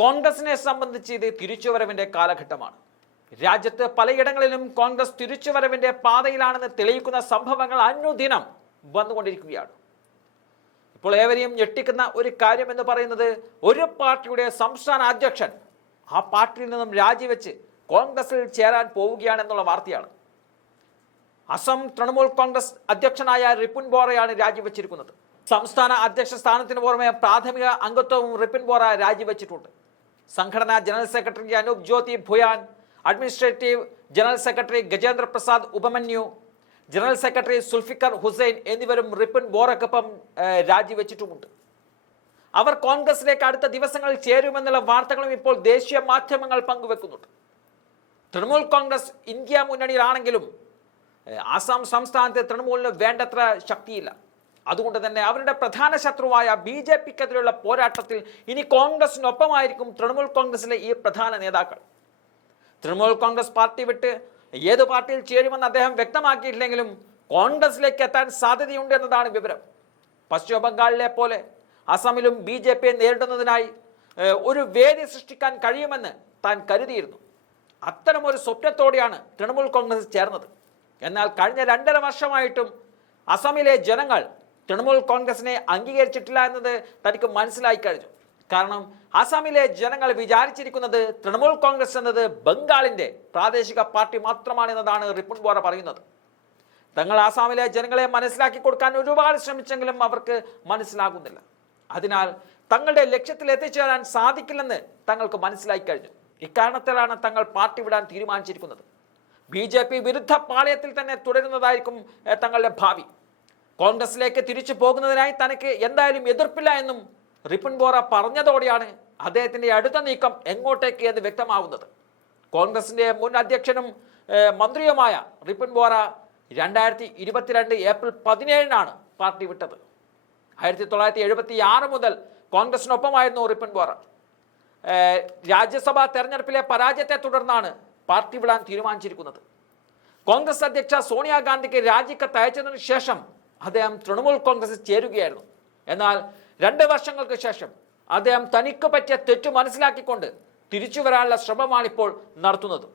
കോൺഗ്രസിനെ സംബന്ധിച്ച് ഇത് തിരിച്ചുവരവിന്റെ കാലഘട്ടമാണ്. രാജ്യത്ത് പലയിടങ്ങളിലും കോൺഗ്രസ് തിരിച്ചുവരവിന്റെ പാതയിലാണെന്ന് തെളിയിക്കുന്ന സംഭവങ്ങൾ അനുദിനം വന്നുകൊണ്ടിരിക്കുകയാണ്. ഇപ്പോൾ ഏവരെയും ഞെട്ടിക്കുന്ന ഒരു കാര്യം എന്ന് പറയുന്നത് ഒരു പാർട്ടിയുടെ സംസ്ഥാന അധ്യക്ഷൻ ആ പാർട്ടിയിൽ നിന്നും രാജിവെച്ച് കോൺഗ്രസിൽ ചേരാൻ പോവുകയാണെന്നുള്ള വാർത്തയാണ്. അസം തൃണമൂൽ കോൺഗ്രസ് അധ്യക്ഷനായ റിപ്പുൻ ബോറയാണ് രാജിവെച്ചിരിക്കുന്നത്. സംസ്ഥാന അധ്യക്ഷ സ്ഥാനത്തിന് പുറമെ പ്രാഥമിക അംഗത്വവും റിപ്പിൻ ബോറ രാജിവെച്ചിട്ടുണ്ട്. സംഘടനാ general secretary Anup Jyoti Bhuyan administrative general secretary Gajendra Prasad Upamanyu general secretary Zulfikar Hussain എന്നിവരും റിപ്പിൻ ബോറക്കൊപ്പം രാജിവെച്ചിട്ടുമുണ്ട്. അവർ കോൺഗ്രസിലേക്ക് അടുത്ത ദിവസങ്ങളിൽ ചേരുമെന്നുള്ള വാർത്തകളും ഇപ്പോൾ ദേശീയ മാധ്യമങ്ങൾ പങ്കുവെക്കുന്നുണ്ട്. തൃണമൂൽ കോൺഗ്രസ് ഇന്ത്യ മുന്നണിയിലാണെങ്കിലും ആസാം സംസ്ഥാനത്തെ തൃണമൂലിന് വേണ്ടത്ര ശക്തിയില്ല. അതുകൊണ്ട് തന്നെ അവരുടെ പ്രധാന ശത്രുവായ ബി ജെ പിക്കെതിരെയുള്ള പോരാട്ടത്തിൽ ഇനി കോൺഗ്രസിനൊപ്പമായിരിക്കും തൃണമൂൽ കോൺഗ്രസിലെ ഈ പ്രധാന നേതാക്കൾ. തൃണമൂൽ കോൺഗ്രസ് പാർട്ടി വിട്ട് ഏത് പാർട്ടിയിൽ ചേരുമെന്ന് അദ്ദേഹം വ്യക്തമാക്കിയിട്ടില്ലെങ്കിലും കോൺഗ്രസിലേക്ക് എത്താൻ സാധ്യതയുണ്ട് എന്നതാണ് വിവരം. പശ്ചിമ ബംഗാളിലെ പോലെ അസമിലും ബി ജെ പിയെ നേരിടുന്നതിനായി ഒരു വേദി സൃഷ്ടിക്കാൻ കഴിയുമെന്ന് താൻ കരുതിയിരുന്നു. അത്തരമൊരു സ്വപ്നത്തോടെയാണ് തൃണമൂൽ കോൺഗ്രസ് ചേർന്നത്. എന്നാൽ കഴിഞ്ഞ രണ്ടര വർഷമായിട്ടും അസമിലെ ജനങ്ങൾ തൃണമൂൽ കോൺഗ്രസിനെ അംഗീകരിച്ചിട്ടില്ല എന്നത് തനിക്ക് മനസ്സിലായി കഴിഞ്ഞു. കാരണം ആസാമിലെ ജനങ്ങൾ വിചാരിച്ചിരിക്കുന്നത് തൃണമൂൽ കോൺഗ്രസ് എന്നത് ബംഗാളിന്റെ പ്രാദേശിക പാർട്ടി മാത്രമാണെന്നതാണ് റിപ്പുൺ ബോറ പറയുന്നത്. തങ്ങൾ ആസാമിലെ ജനങ്ങളെ മനസ്സിലാക്കി കൊടുക്കാൻ ഒരുപാട് ശ്രമിച്ചെങ്കിലും അവർക്ക് മനസ്സിലാകുന്നില്ല. അതിനാൽ തങ്ങളുടെ ലക്ഷ്യത്തിൽ എത്തിച്ചേരാൻ സാധിക്കില്ലെന്ന് തങ്ങൾക്ക് മനസ്സിലായി കഴിഞ്ഞു. ഇക്കാരണത്തിലാണ് തങ്ങൾ പാർട്ടി വിടാൻ തീരുമാനിച്ചിരിക്കുന്നത്. ബി ജെ പി വിരുദ്ധ പാളയത്തിൽ തന്നെ തുടരുന്നതായിരിക്കും തങ്ങളുടെ ഭാവി. കോൺഗ്രസിലേക്ക് തിരിച്ചു പോകുന്നതിനായി തനിക്ക് എന്തായാലും എതിർപ്പില്ല എന്നും റിപ്പൺ ബോറ പറഞ്ഞതോടെയാണ് അദ്ദേഹത്തിന്റെ അടുത്ത നീക്കം എങ്ങോട്ടേക്ക് എന്ന് വ്യക്തമാവുന്നത്. കോൺഗ്രസിന്റെ മുൻ അധ്യക്ഷനും മന്ത്രിയുമായ റിപ്പൺ ബോറ രണ്ടായിരത്തി ഇരുപത്തിരണ്ട് ഏപ്രിൽ പതിനേഴിനാണ് പാർട്ടി വിട്ടത്. ആയിരത്തി തൊള്ളായിരത്തി എഴുപത്തി ആറ് മുതൽ കോൺഗ്രസിനൊപ്പമായിരുന്നു റിപ്പൺ ബോറ. രാജ്യസഭാ തെരഞ്ഞെടുപ്പിലെ പരാജയത്തെ തുടർന്നാണ് പാർട്ടി വിടാൻ തീരുമാനിച്ചിരിക്കുന്നത്. കോൺഗ്രസ് അധ്യക്ഷ സോണിയാഗാന്ധിക്ക് രാജിക്കത്ത് അയച്ചതിനു ശേഷം അദ്ദേഹം തൃണമൂൽ കോൺഗ്രസിൽ ചേരുകയായിരുന്നു. എന്നാൽ രണ്ട് വർഷങ്ങൾക്ക് ശേഷം അദ്ദേഹം തനിക്ക് പറ്റിയ തെറ്റു മനസ്സിലാക്കിക്കൊണ്ട് തിരിച്ചു വരാനുള്ള ശ്രമമാണിപ്പോൾ നടത്തുന്നത്.